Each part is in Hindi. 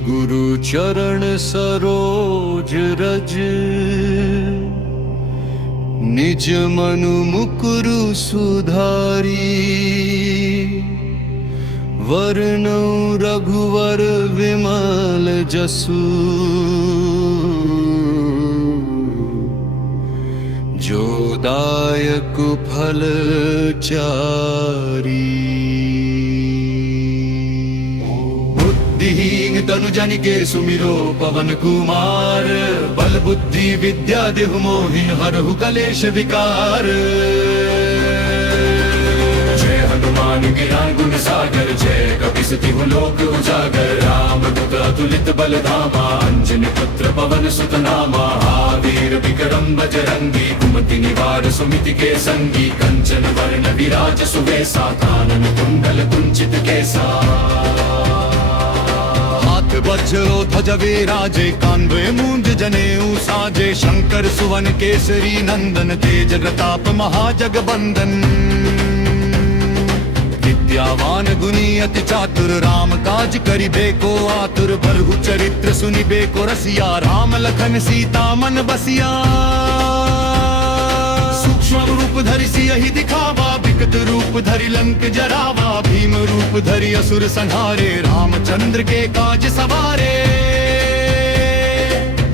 गुरु चरण सरोज रज, निज मनु मुकुरु सुधारी। वर्णौ रघुवर विमल जसु, जो दायक फल चारी। बुद्धिहीन तनु जानिके सुमिरो पवन कुमार, बल बुद्धि विद्या देहु मोहिन हरहु कलेश विकार। जय हनुमान ज्ञान गुण सागर, जय कपीस तिहु लोक उजागर। रामदूत अतुलित बल धामा, अंजनी पुत्र पवन सुत नामा। महावीर विक्रम बजरंगी, कुमति निवार सुमिति के संगी। कंचन वर्ण विराज सुवेसा, कानन कुंडल कुंचित केसा। वज्रो ध्वज विराजे, कान्वे मूंज जनेऊ साजे। शंकर सुवन केसरी नंदन, तेज प्रताप महाजगबंदन। विद्यावान गुणी अति चातुर, राम काज करिबे को आतुर। बरहु चरित्र सुनिबे को रसिया, राम लखन सीता मन बसिया। सूक्ष्म रूप धरि सियहि दिखावा, विकट रूप धरि लंक जरावा। भीम रूप धरि असुर संहारे, रामचंद्र के काज सवारे।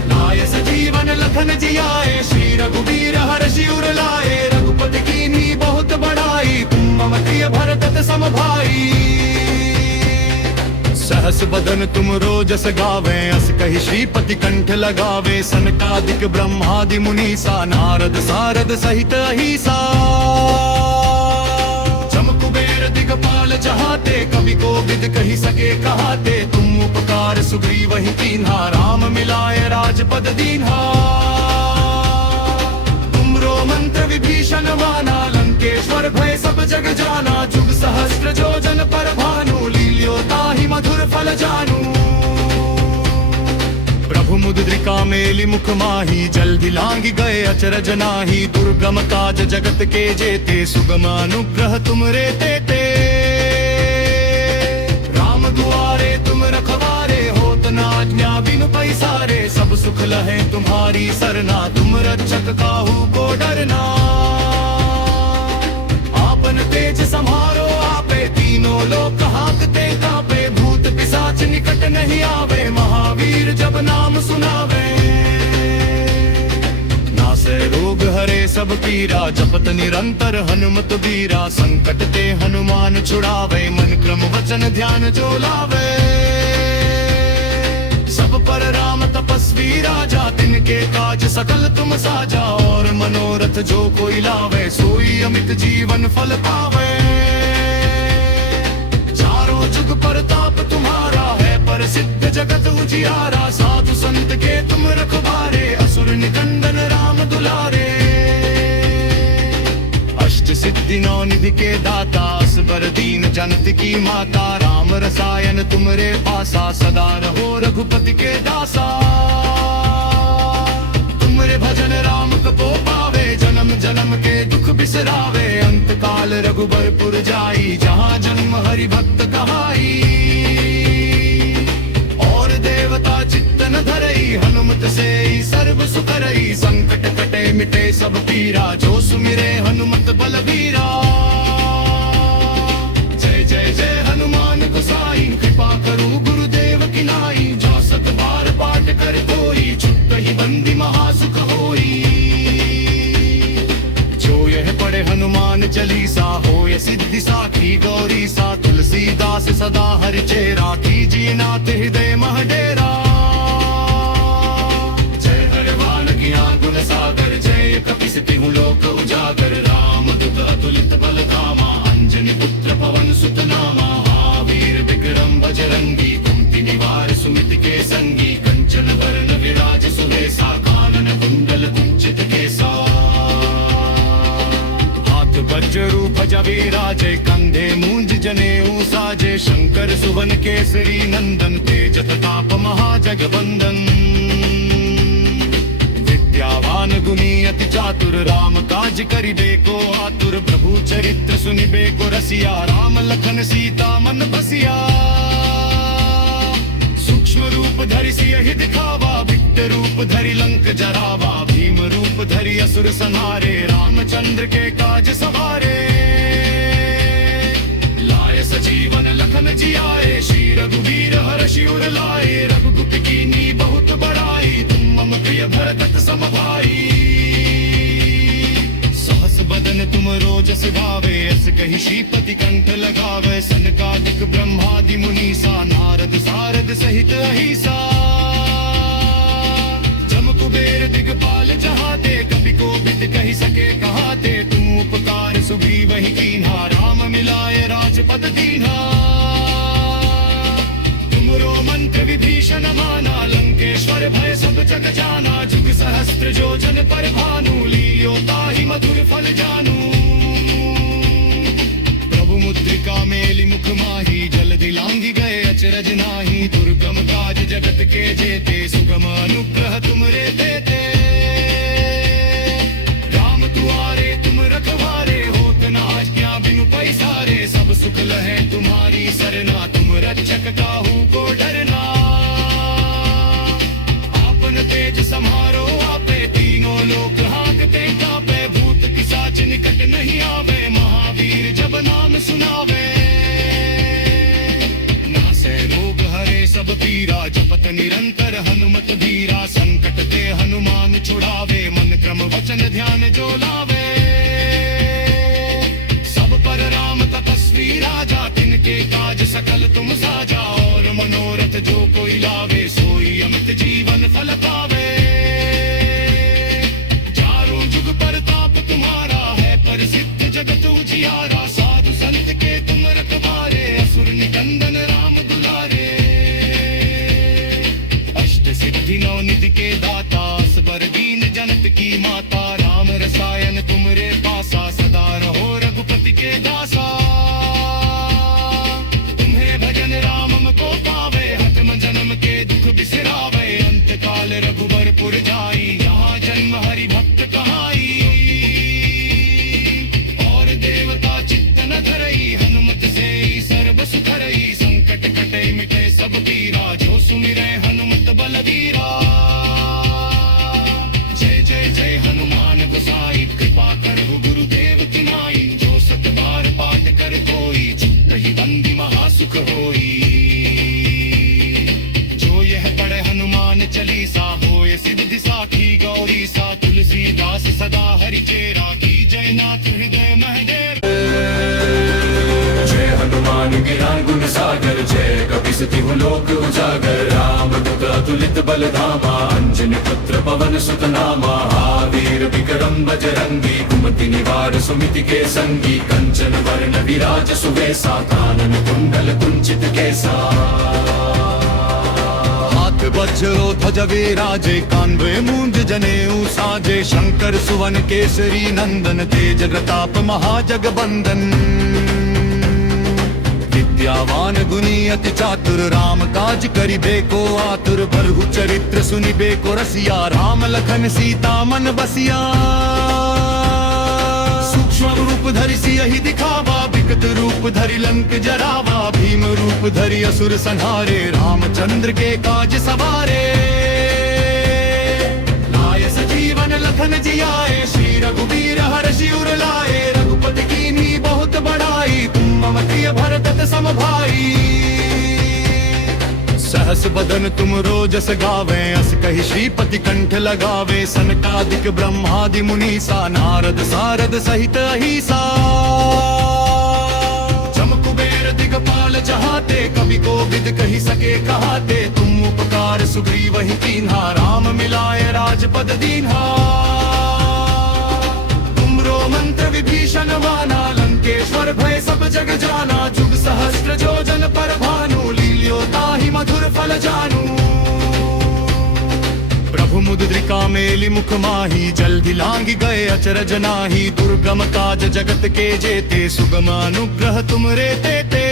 लाए सजीवन लखन जियाए, श्री रघुवीर हर्षि उर लाए। रघुपति कीन्ही बहुत बड़ाई, तुम मम प्रिय भरत सम भाई। सहस बदन तुम रोजस गावे, अस कहि श्रीपति कंठ लगावे। सनकादिक ब्रह्मादि मुनीसा, नारद सारद सहित अहिसा। जम कुबेर दिगपाल चहाते, कवि कोविद कहि सके कहाते। तुम उपकार सुग्रीव ही कीन्हा, राम मिलाए राजपद दीन्हा। तुमरो मंत्र विभीषण माना, लंकेश्वर भय सब जग जाना। जुग सहस्त्र जो जन पर भानु, लील्यो ताहि मधुर फल जानू। प्रभु मुद्रिका मेलि मुख माही, जल्दी लांघि गए अचरज नाही। दुर्गम काज जगत के जेते, सुगम अनुग्रह तुमरे तेते। राम दुआरे तुम रखवारे, होत न आज्ञा बिनु पैसारे। सब सुख लहे तुम्हारी सरना, तुम रक्षक काहू को डरना। आपन तेज सम्हारो आपे, तीनों लोक हांकते कांपे। भूत पिशाच निकट नहीं आवे, महावीर जब नाम सुनावे। नासे रोग हरे सब पीरा, जपत निरंतर हनुमत बीरा। संकट ते हनुमान छुड़ावे, मन क्रम वचन ध्यान जो लावे। सब पर राम तपस्वी राजा, तिनके काज सकल तुम साजा। और मनोरथ जो कोई लावे, सोई अमित जीवन फल पावे। चारों जुग परताप तुम्हारा है, प्रसिद्ध जगत उजियारा। साधु संत के तुम रखवारे, असुर निकंदन राम दुलारे। अष्ट सिद्धि नौ निधि के दाता, असबर दीन जनत की माता। राम रसायन तुमरे पासा, सदा रहो रघुपति के दासा। तुमरे भजन राम को पावे, जन्म जन्म के दुख बिसरावे। अंत काल रघुबरपुर जाई, जहाँ जन्म हरि भक्त कहाई। और देवता चित्तन धरई, हनुमत से सर्व सुख रई। संकट कटे मिटे सब पीरा, जो सुमिरे हनुमत बलबीरा। जय जय जय हनुमान गोसाई, कृपा करो गुरुदेव की नाई। जो सत बार पाठ कर कोई, छुट्ट ही बंदी महासुख होई। जो यह पढ़े हनुमान चालीसा, होय सिद्धि साखी गौरी सा। तुलसीदास सदा हरि चेरा, कीजिए नाथ हृदय मह डेरा। जय हरवान ज्ञान गुण सागर, जय कपीस तिहु लोक उजागर। रामदूत अतुलित बल धामा, अंजनी पुत्र पवन सुत नामा। महावीर विक्रम बजरंगी, कुमति निवार सुमिति के संगी। कंचन वर्ण विराज सुवेसा, कानन कुंडल कुंचित केसा। हाथ वज्र ध्वज विराजे, कंधे मूंज जनेऊ साजे। शंकर सुवन केसरी नंदन, तेज प्रताप महाजगबंदन। विद्यावान गुणी अति चातुर, राम काज करिबे को आतुर। प्रभु चरित्र सुनिबे को रसिया, राम लखन सीता मन बसिया। सूक्ष्म रूप रूप धरि सियहि दिखावा, विकट रूप धरि लंक जरावा, भीम रूप धरि असुर संहारे, रामचंद्र के काज सवारे। लाय सजीवन लखन जियाए, श्री रघुवीर हर्षि उर लाए, रघुकुल कीन्ही बहुत बड़ाई, तुम मम प्रिय भरत सम भाई। सहस बदन तुम रोजस गावे, अस कहि श्रीपति कंठ लगावे, सनकादिक ब्रह्मादि मुनीसा, नारद सारद सहित अहिसा। जम कुबेर दिगपाल जहाते, कपि कोविद कहि सके कहाते, तुम उपकार सुग्रीवहि कीन्हा, राम मिलाए राजपद दीन्हा। तुमरो मंत्र विभीषण माना, लंकेश्वर भय सब जग जाना, जुग सहस्त्र जो जन पर भानु, लील्यो ताहि मधुर फल जानू। प्रभु मुद्रिका मेलि मुख माही, जल्दी लांघि गए अचरज नाही, दुर्गम काज जगत के जेते, सुगम अनुग्रह तुमरे देते। राम दुआरे तुम रखवारे, होत न आज्ञा बिनु पैसारे, सब सुख लहे तुम्हारी सरना, तुम रक्षक काहू को डरना। आपन तेज समारो आपे, तीनों लोक हांकते कांपे, भूत पिशाच निकट नहीं आवे, महावीर जब नाम सुनावे। नासै रोग हरे सब पीरा, जपत निरंतर हनुमत धीरा, संकट ते हनुमान छुड़ावे, मन क्रम वचन ध्यान जो लावे। सब पर राम तपस्वी राजा, तिनके काज सकल तुम साजा, और मनोरथ जो कोई लावे, सोई अमित जीवन फल पावे। चारों जुग परताप तुम्हारा है, प्रसिद्ध जगत उजियारा, साधु संत के तुम रखवारे, असुर निकंदन राम दुलारे। अष्ट सिद्धि नौ निधि के दाता, असबर दीन जनत की माता, राम रसायन तुमरे पासा, सदा रहो रघुपति के दासा। तुम्हें भजन रामम को पावे, हतम जन्म के दुख बिसरावे, अंत काल रघुबर पुर जाई, यहाँ जन्म हरि भक्त कहाई। और देवता चित्त न धरई, हनुमत से सर्व सुख रई, संकट कटे मिटे सब पीरा, जो सुमिरै हनुमत बलवीरा। जय जय जय हनुमान गोसाई, कृपा करहु गुरुदेव की नाई, जो सत बार पाठ कर कोई, चित्त ही बंदी महासुख होई। जो यह पढ़े हनुमान चालीसा, होय सिद्धि साखी गौरी सा, तुलसीदास सदा हरि चेरा, की जय नाथ हृदय महदेव। जय हनुमान ज्ञान गुण सागर, जय कपीस तिहुँ लोक उजागर, रामदूत अतुलित बल धामा, अंजनी पुत्र पवन सुत नामा। महावीर विक्रम बजरंगी, कुमति निवार सुमति के संगी, कंचन वरण विराज सुबेसा, कानन कुंडल कुंचित केसा। हाथ वज्रो ध्वज विराजे, कान्वे मूंज जनेऊ साजे, शंकर सुवन केसरी नंदन, तेज प्रताप महाजगबंदन। विद्यावान गुणी अति चातुर, राम काज करिबे को आतुर, बरहु चरित्र सुनिबे को रसिया, राम लखन सीता मन बसिया। सूक्ष्म रूप धरि सियहि दिखावा, विकट रूप धरि लंक जरावा, भीम रूप धरि असुर संहारे, रामचंद्र के काज सवारे। लाय सजीवन लखन जियाए, श्री रघुवीर हर्षि उर लाए, रघुपति कीन्ही बहुत बड़ाई, तुम मम प्रिय भरत सम भाई। सहस बदन तुम रोजस गावे, अस कहि श्रीपति कंठ लगावे, सनकादिक ब्रह्मादि मुनीसा, नारद सारद सहित अहिसा। जम कुबेर दिगपाल जहाते, कवि कोविद कहि सके कहाते, तुम उपकार सुग्रीवहि कीन्हा, राम मिलाए राजपद दीन्हा। तुमरो मंत्र विभीषण माना, लंकेश्वर भय सब जग जाना, जुग सहस्त्र जो जन पर भानु, लील्यो ताहि मधुर फल जानू। प्रभु मुद्रिका मेलि मुख माही, जल्दी लांघि गए अचरज नाही, दुर्गम काज जगत के जेते, सुगम अनुग्रह तुमरे देते।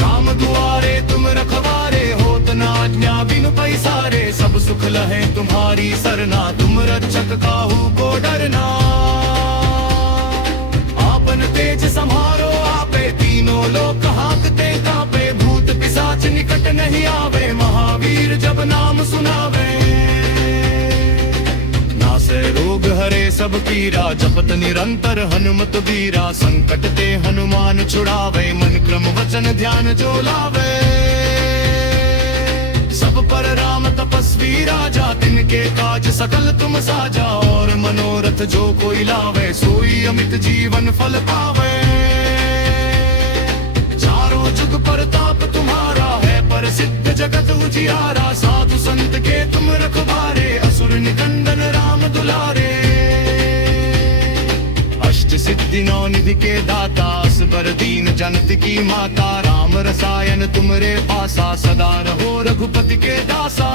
राम दुआरे तुम रखवारे, होत न आज्ञा बिनु पैसारे, सब सुख लहे तुम्हारी सरना, तुम रक्षक काहू को डरना। आपन तेज समारो आपे, तीनों लोक हांकते कांपे, भूत पिशाच निकट नहीं जब नाम सुनावे। नासे रोग हरे सब पीरा, जपत निरंतर हनुमत बीरा। संकट ते हनुमान छुड़ावे, मन क्रम वचन ध्यान जो लावे। सब पर राम तपस्वी राजा, तिनके काज सकल तुम साजा। और मनोरथ जो कोई लावे, सोई अमित जीवन फल पावे। चारों जुग परताप तुम्हारा है, प्रसिद्ध जगत उजियारा। साधु संत के तुम रखवारे, असुर निकंदन राम दुलारे। अष्ट सिद्धि नौ निधि के दाता, असबर दीन जनत की माता। राम रसायन तुमरे पासा, सदा रहो रघुपति के दासा।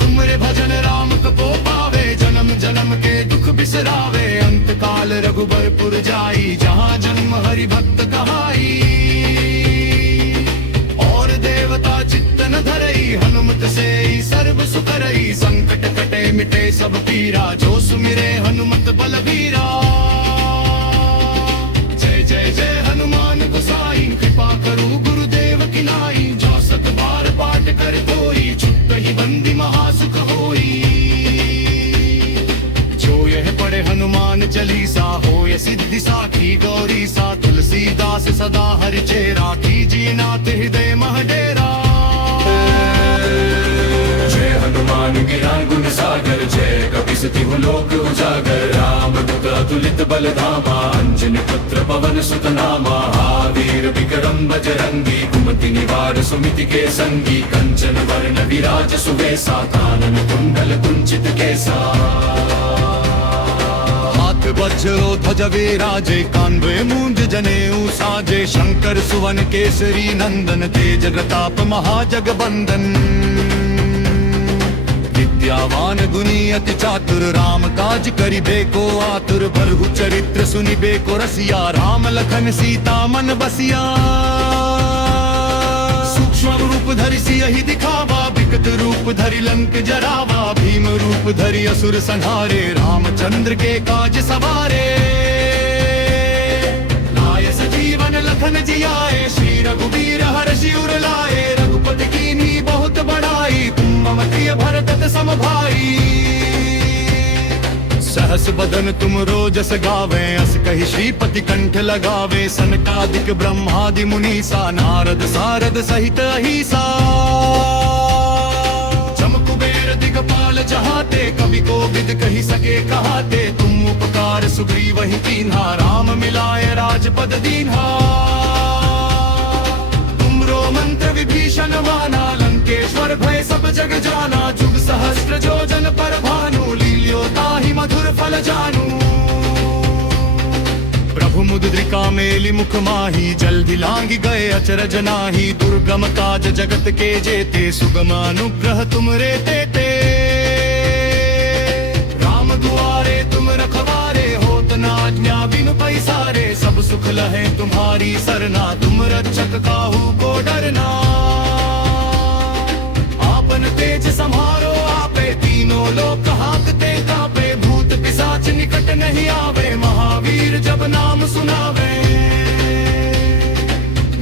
तुमरे भजन राम को पावे, जन्म जन्म के दुख बिसरावे। अंत काल रघुबरपुर जाई, जहाँ जन्म हरि भक्त कहाई। और देवता चित्तन धरई, हनुमत से सर्व सुख रई। संकट कटे मिटे सब पीरा, जो सुमिरे हनुमत बलबीरा। जय जय जय हनुमान गोसाई, कृपा करो गुरुदेव की नाई। जो सत बार पाठ कर कोई, छुट ही बंदी महासुख होई। जो यह पढ़े हनुमान चालीसा, हो ये सिद्धि साखी गौरी सा। तुलसीदास सदा हरि चेरा, कीजिए नाथ हृदय मह डेरा। जय हनुमान ज्ञान गुण सागर, जय कपीस तिहुँ लोक उजागर। राम दूत अतुलित बल धामा, अंजनी पुत्र पवन सुत नामा। महावीर विक्रम बजरंगी, कुमति निवार सुमिति के संगी। कंचन वर्ण विराज सुवेसा, कानन कुंडल कुंचित केसा। हाथ वज्रो ध्वज विराजे, कान्वे मूंज जनेऊ साजे। शंकर सुवन केसरी नंदन, तेज प्रताप महाजगबंदन। विद्यावान गुणी अति चातुर, राम काज करिबे को आतुर। बरहु चरित्र सुनिबे को रसिया, राम लखन सीता मन बसिया। सूक्ष्म रूप धरि सियहि दिखावा, विकट रूप धरि लंक जरावा। भीम रूप धरि असुर संहारे, रामचंद्र के काज सवारे। लाय सजीवन लखन जियाए, श्री रघुवीर हर्षि उर लाए। रघुपति कीन्ही बहुत बड़ाई, तुम मम प्रिय भरत सम भाई। सहस बदन तुम रोजस गावे, अस कहि श्रीपति कंठ लगावे। सनकादिक ब्रह्मादि मुनीसा, नारद सारद सहित अहिसा। जम कुबेर दिगपाल जहाते, कवि कोविद कहि सके कहाते। तुम उपकार सुग्रीव ही कीन्हा, राम मिलाए राजपद दीन्हा। तुमरो मंत्र विभीषण माना, लंकेश्वर भय सब जग जाना। जुग सहस्त्र जो जन पर भानु, लील्यो ताहि मधुर फल जानू। प्रभु मुद्रिका मेलि मुख माही, जल्दी लांगी गए अचरज नाही। दुर्गम काज जगत के जेते, सुगम अनुग्रह तुमरे तेते। राम दुआरे तुम रखवारे, होत न आज्ञा बिनु पैसारे। सब सुख लहे तुम्हारी सरना, तुम रक्षक काहू को डरना। आपन तेज सम्हारो आपे, तीनों लोक हांकते कांपे। भूत पिशाच निकट नहीं आवे, महावीर जब नाम सुनावे।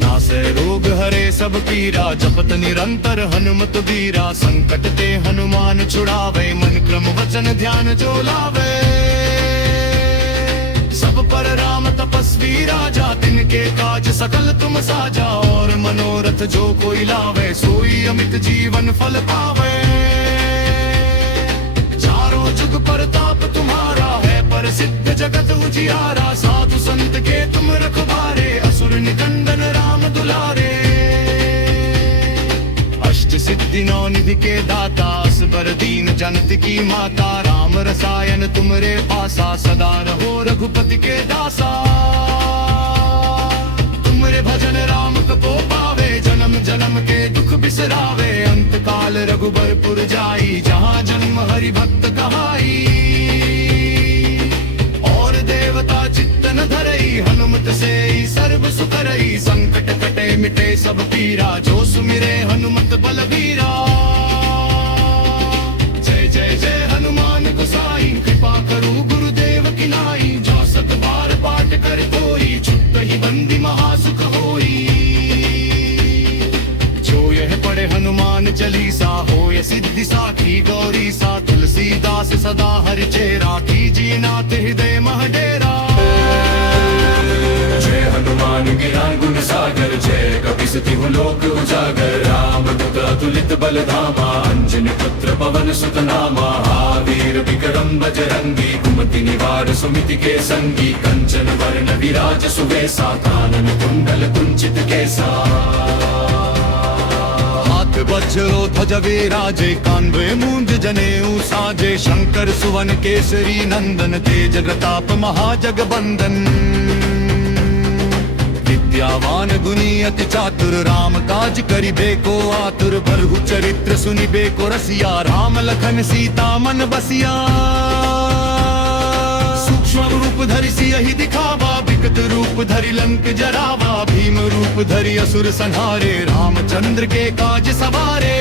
नासे रोग हरे सब पीरा, जपत निरंतर हनुमत बीरा। संकट ते हनुमान छुड़ावे, मन क्रम वचन ध्यान जो लावे। सब पर राम तपस्वी राजा, तिनके काज सकल तुम साजा। और मनोरथ जो कोई लावे, सोई अमित जीवन फल पावे। चारों जुग परताप तुम्हारा है, प्रसिद्ध जगत उजियारा। साधु संत के तुम रखवारे, असुर निकंदन राम दुलारे। अष्ट सिद्धि नौ निधि के दाता, असबर दीन जनत की माता। राम रसायन तुमरे पासा, सदा रहो रघुपति के दासा। तुमरे भजन राम को पावे, जन्म जन्म के दुख बिसरावे। अंत काल रघुबरपुर जाई, जहाँ जन्म हरि भक्त कहाई। और देवता चित्तन धरई, हनुमत से सर्व सुख रई। संकट कटे मिटे सब पीरा, जो सुमिरे हनुमत बलबीरा। जय जय जय हनुमान गोसाई, कृपा करो गुरुदेव की नाई। जो सत बार पाठ कर कोई, छुट ही बंदी महासुख होई। जो यह पढ़े हनुमान होय सिद्धि साखी गौरी सा तुलसीदास सदा हरि चेरा कीजिए नाथ हृदय मह डेरा। जय हनुमान ज्ञान गुण सागर जय कपीस तिहुँ लोक उजागर रामदूत अतुलित बल धामा अंजनी पुत्र पवन सुत नामा। महावीर विक्रम बजरंगी कुमति निवार सुमति के संगी कंचन वर्ण विराज सुवेसा कानन कुंडल कुंचित केसा। हाथ वज्रो ध्वज विराजे कान्वे मूंज जनेऊ साजे शंकर सुवन केसरी नंदन तेज प्रताप महाजगबंदन। विद्यावान गुणी अति चातुर राम काज करिबे को आतुर बरहु चरित्र सुनिबे को रसिया राम लखन सीता मन बसिया। सूक्ष्म रूप धरि सियहि दिखावा विकट रूप धरि लंक जरावा भीम रूप धरि असुर संहारे रामचंद्र के काज सवारे।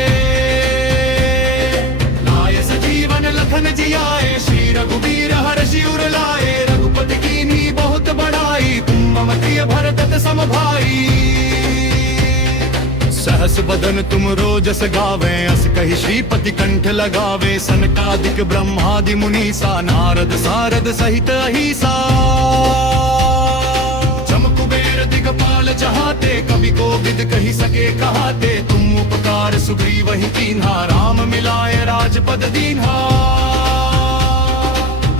लाय सजीवन लखन जियाए श्री रघुबीर हरषि उर लाए रघुपति कीन्ही बहुत बड़ाई तुम मम प्रिय भरत सम भाई। सहस बदन तुम रोजस गावे अस कहि श्रीपति कंठ लगावे सनकादिक ब्रह्मादि मुनीसा नारद सारद सहित अहिसा। जम कुबेर दिगपाल चहाते कवि कोविद कहि सके कहाते तुम उपकार सुग्रीव ही कीन्हा राम मिलाए राजपद दीन्हा।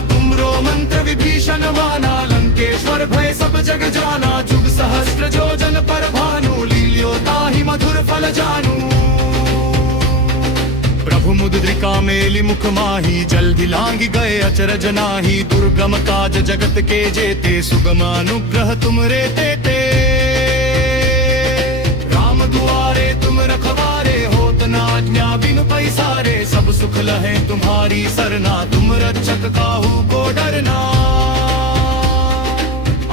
तुमरो मंत्र विभीषण माना लंकेश्वर भय सब जग जाना जुग सहस्त्र जो जन पर भानु लील्यो ताहि मधुर फल जानू। प्रभु मुद्रिका मेलि मुख माही जल्दि लांघि गए अचरज नाही दुर्गम काज जगत के जेते सुगम अनुग्रह तुमरे तेते। राम दुआरे तुम रखवारे होत न आज्ञा बिनु पैसारे सब सुख लहे तुम्हारी सरना तुम रक्षक काहू को डरना।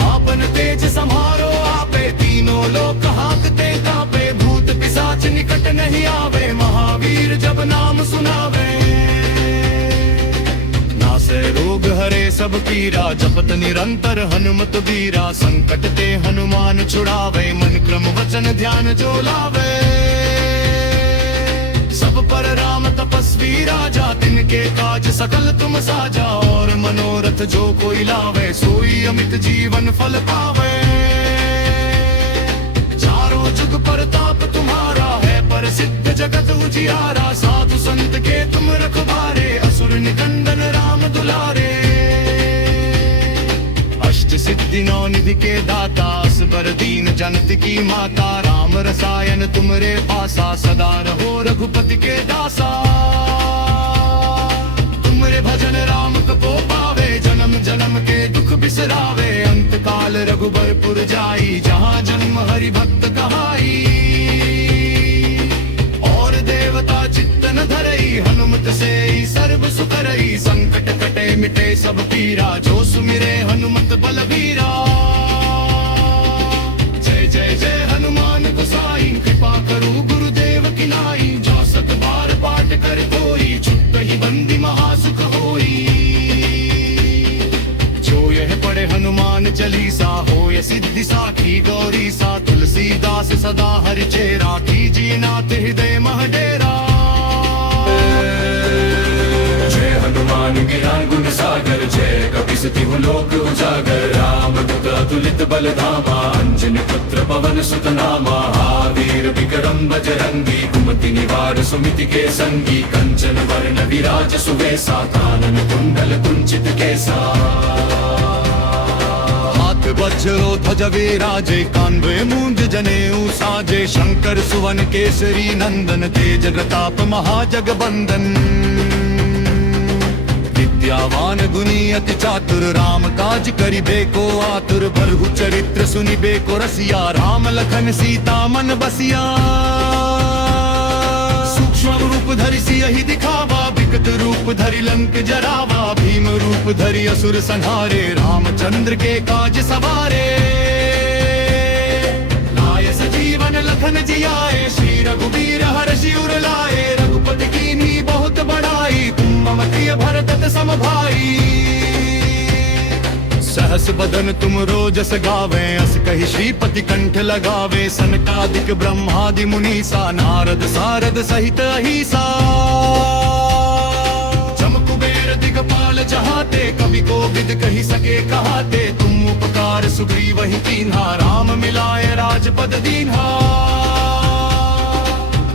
आपन तेज सम्हारो आपे तीनों लोक हांकते कांपे भूत पिशाच निकट नहीं आवे महावीर जब नाम सुनावे। नासे रोग हरे सब पीरा जपत निरंतर हनुमत बीरा संकट ते हनुमान छुड़ावे मन क्रम वचन ध्यान जो लावे। सब पर राम तपस्वी राजा तिनके काज सकल तुम साजा और मनोरथ जो कोई लावे सोई अमित जीवन फल पावे। चारों जुग परताप तुम्हारा है प्रसिद्ध जगत उजियारा साधु संत के तुम रखवारे असुर निकंदन राम दुलारे। अष्ट सिद्धि नौ निधि के दाता असबर दीन जनत की माता राम रसायन तुमरे पासा सदा रहो रघुपति के दासा। तुमरे भजन राम को पावे जन्म जन्म के दुख बिसरावे अंत काल रघुबरपुर जाई जहाँ जन्म हरि भक्त कहाई। और देवता चित्तन धरई हनुमत से सर्व सुख रई संकट कटे मिटे सब पीरा जो सुमिरे हनुमत बलबीरा। जय जय जय हनुमान गोसाई कृपा करो गुरुदेव की नाई जो सत बार पाठ कर कोई छुट ही बंदी महासुख होई। जो यह पढ़े हनुमान चालीसा होय सिद्धि साखी गौरी सा तुलसीदास सदा हरि चेरा कीजिए नाथ हृदय मह डेरा। जय हनुमान ज्ञान गुण सागर जय कपीस तिहुँ लोक उजागर रामदूत अतुलित बल धामा अंजनी पुत्र पवन सुत नामा। महावीर विक्रम बजरंगी कुमति निवार सुमति के संगी कंचन वर्ण विराज सुवेसा कानन कुंडल कुंचित केसा। हाथ वज्रो ध्वज विराजे कान्वे मूंज जनेऊ साजे शंकर सुवन केसरी नंदन तेज प्रताप महाजगबंदन। विद्यावान गुणी अति चातुर राम काज करिबे को आतुर बरहु चरित्र सुनिबे को रसिया राम लखन सीता मन बसिया। सूक्ष्म रूप धरि सियहि दिखावा विकट रूप धरि लंक जरावा भीम रूप धरि असुर संहारे रामचंद्र के काज सवारे। लाय सजीवन लखन जियाए श्री रघुबीर हरषि उर लाए रघुपति कीन्ही बहुत बड़ाई तुम मम प्रिय भरत सम भाई। सहस बदन तुम रोजस गावे, अस कहि श्रीपति कंठ लगावे। सनकादिक ब्रह्मादि मुनीसा, नारद सारद सहित अहिसा। जम कुबेर दिगपाल जहाते, कवि कोविद कहि सके कहाते। तुम उपकार सुग्रीव ही कीन्हा, राम मिलाए राजपद दीन्हा।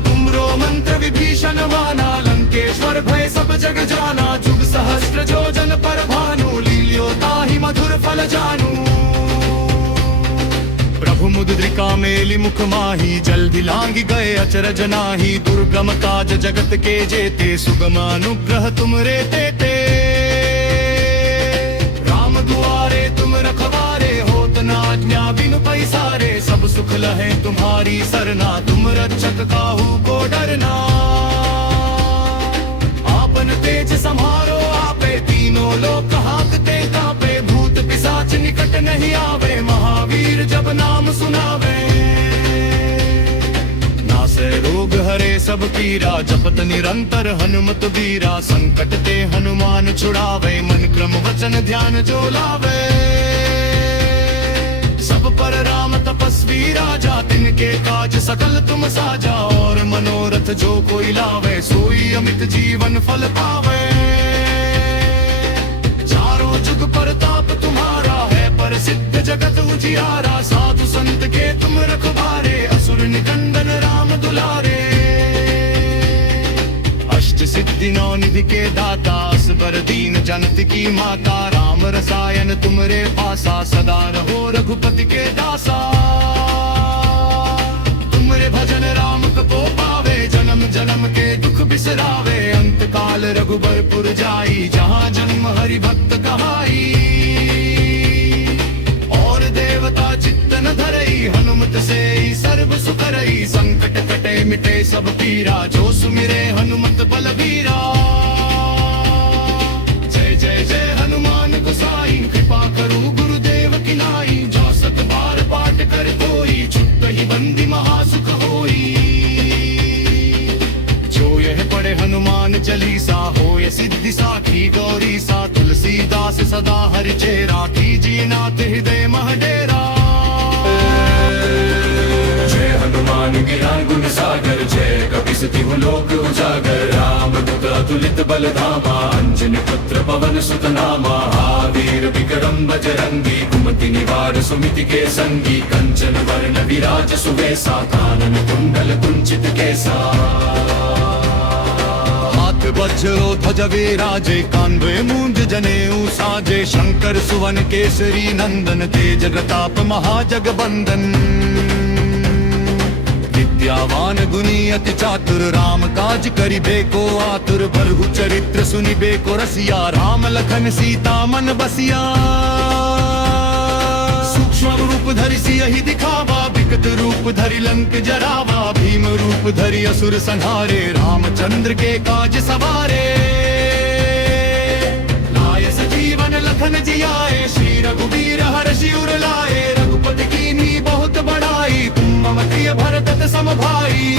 तुमरो मंत्र विभीषण माना, लंकेश्वर भय सब जग जाना। जुग सहस्त्र जो जन पर भानु, लील्यो ताहि मधुर फल जानू। प्रभु मुद्रिका मेलि मुख माही, जल्दि लांघि गए अचरज नाही। दुर्गम काज जगत के जेते, सुगम अनुग्रह तुमरे तेते। राम दुआरे तुम रखवारे, होत न आज्ञा बिनु पैसारे। सब सुख लहे तुम्हारी सरना, तुम रक्षक काहू को डरना। आपन तेज समारो आपे, तीनों लोक हांकते कांपे। भूत पिशाच निकट नहीं आवे, महावीर जब नाम सुनावे। नासे रोग हरे सब पीरा, जपत निरंतर हनुमत बीरा। संकट ते हनुमान छुड़ावे, मन क्रम वचन ध्यान जो लावे। सब पर राम तपस्वी राजा, तिनके काज सकल तुम साजा। और मनोरथ जो कोई लावे, सोई अमित जीवन फल पावे। चारों जुग परताप तुम्हारा है, प्रसिद्ध जगत उजियारा। साधु संत के तुम रखवारे, असुर निकंदन राम दुलारे। अष्ट सिद्धि नौ निधि के दाता, असबर दीन जनत की माता। राम रसायन तुमरे पासा, सदा रहो रघुपति के दासा। तुमरे भजन राम को पावे, जन्म जन्म के दुख बिसरावे। अंत काल रघुबरपुर जाई, जहाँ जन्म हरि भक्त कहाई। और देवता चित्तन धरई, हनुमत से सर्व सुख रई। संकट कटे मिटे सब पीरा, जो सुमिरे हनुमत बलबीरा। जय जय जय हनुमान गोसाई, कृपा करो गुरुदेव की नाई। जो सत बार पाठ कर कोई, छुट ही बंदी महासुख होई। जो यह पढ़े हनुमान चालीसा, होय सिद्धि साखी गौरी सा। तुलसीदास सदा हरि चेरा, कीजिए नाथ हृदय मह डेरा। जय हनुमान ज्ञान गुण सागर, जय कपीस तिहुँ लोक उजागर। राम दूत अतुलित बल धामा, अंजनी पुत्र पवन सुत नामा। महावीर विक्रम बजरंगी, कुमति निवार सुमिति के संगी। कंचन वर्ण विराज सुवेसा, कानन कुंडल कुंचित केसा। हाथ वज्रो ध्वज विराजे, कान्वे मूंज जनेऊ साजे। शंकर सुवन केसरी नंदन, तेज प्रताप महाजगबंदन। विद्यावान गुणी अति चातुर, राम काज करिबे को आतुर। बरहु चरित्र सुनिबे को रसिया, राम लखन सीता मन बसिया। सूक्ष्म रूप धरि सियहि दिखावा, विकट रूप धरि लंक जरावा। भीम रूप धरि असुर संहारे, रामचंद्र के काज सवारे। लाय सजीवन लखन जियाए, श्री रघुवीर हर्षि उर लाए। रघुपति कीन्ही बहुत बड़ाई, तुम मम प्रिय भरत सम भाई।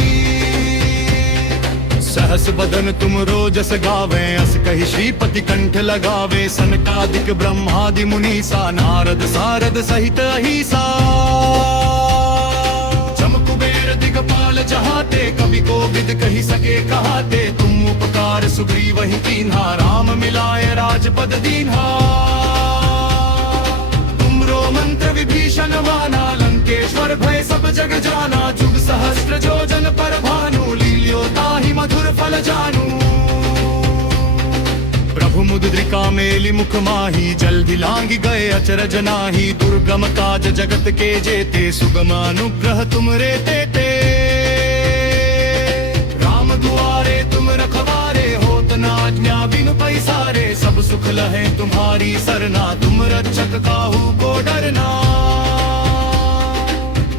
सहस बदन तुम रोजस गावे, अस कहि श्रीपति कंठ लगावे। सनकादिक ब्रह्मादि मुनीसा, नारद सारद सहित अहिसा। जम कुबेर दिगपाल जहाते, कवि कोविद कहि सके कहाते। तुम उपकार सुग्रीव ही कीन्हा, राम मिलाए राजपद दीन्हा। तुमरो मंत्र विभीषण माना, लंकेश्वर भय सब जग जाना। जुग सहस्त्र जो जन पर भानु, लील्यो ताहि मधुर फल जानू। प्रभु मुद्रिका मेलि मुख माही, जल्दि लांघि गए अचरज नाही। दुर्गम काज जगत के जेते, सुगम अनुग्रह तुमरे तेते। राम दुआरे तुम रखवारे, होत न आज्ञा बिनु पैसारे। सब सुख लहे तुम्हारी सरना, तुम रक्षक काहू को डरना।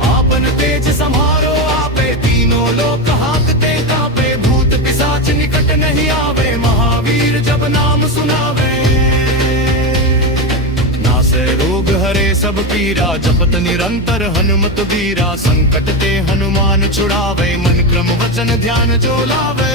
आपन तेज समारो आपे, तीनों लोक हांकते कांपे। भूत पिशाच निकट नहीं आवे, महावीर जब नाम सुनावे। नासे रोग हरे सब पीरा, जपत निरंतर हनुमत बीरा। संकट ते हनुमान छुड़ावे, मन क्रम वचन ध्यान जो लावे।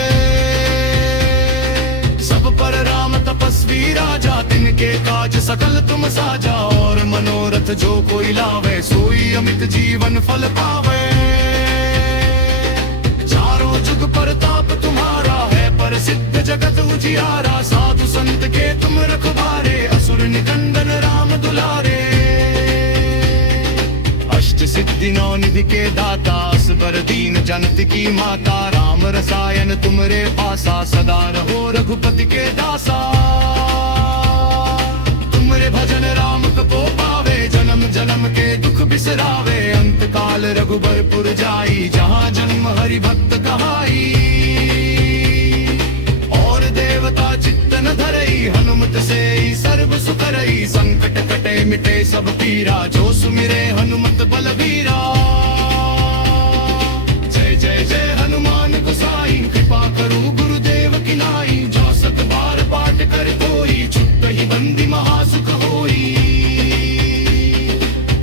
सब पर राम तपस्वी राजा, तिनके काज सकल तुम साजा। और मनोरथ जो कोई लावे, सोई अमित जीवन फल पावे। चारों जुग परताप तुम्हारा है, पर सिद्ध जगत उजियारा। साधु संत के तुम रखवारे, असुर निकंदन राम दुलारे। अष्ट सिद्धि नौ निधि के दाता, असबर दीन जनत की माता। राम रसायन तुमरे पासा, सदा रहो रघुपति के दासा। तुमरे भजन राम को पावे, जन्म जन्म के दुख बिसरावे। अंत काल रघुबरपुर जाई, जहाँ जन्म हरि भक्त कहाई। और देवता चित्तन धरई, हनुमत से सर्व सुख रई। संकट कटे मिटे सब पीरा, जो सुमिरे हनुमत बलवीरा। जय जय जय हनुमान गोसाई, कृपा करो गुरुदेव की नाई। जो सत बार पाठ कर कोई, छुट ही बंदी महासुख होई।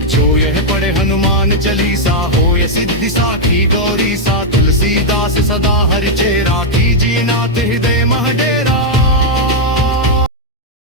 जो यह पढ़े हनुमान चालीसा, हो ये सिद्धि साखी गौरी सा। तुलसीदास सदा हरि चेरा, कीजिए नाथ हृदय मह डेरा।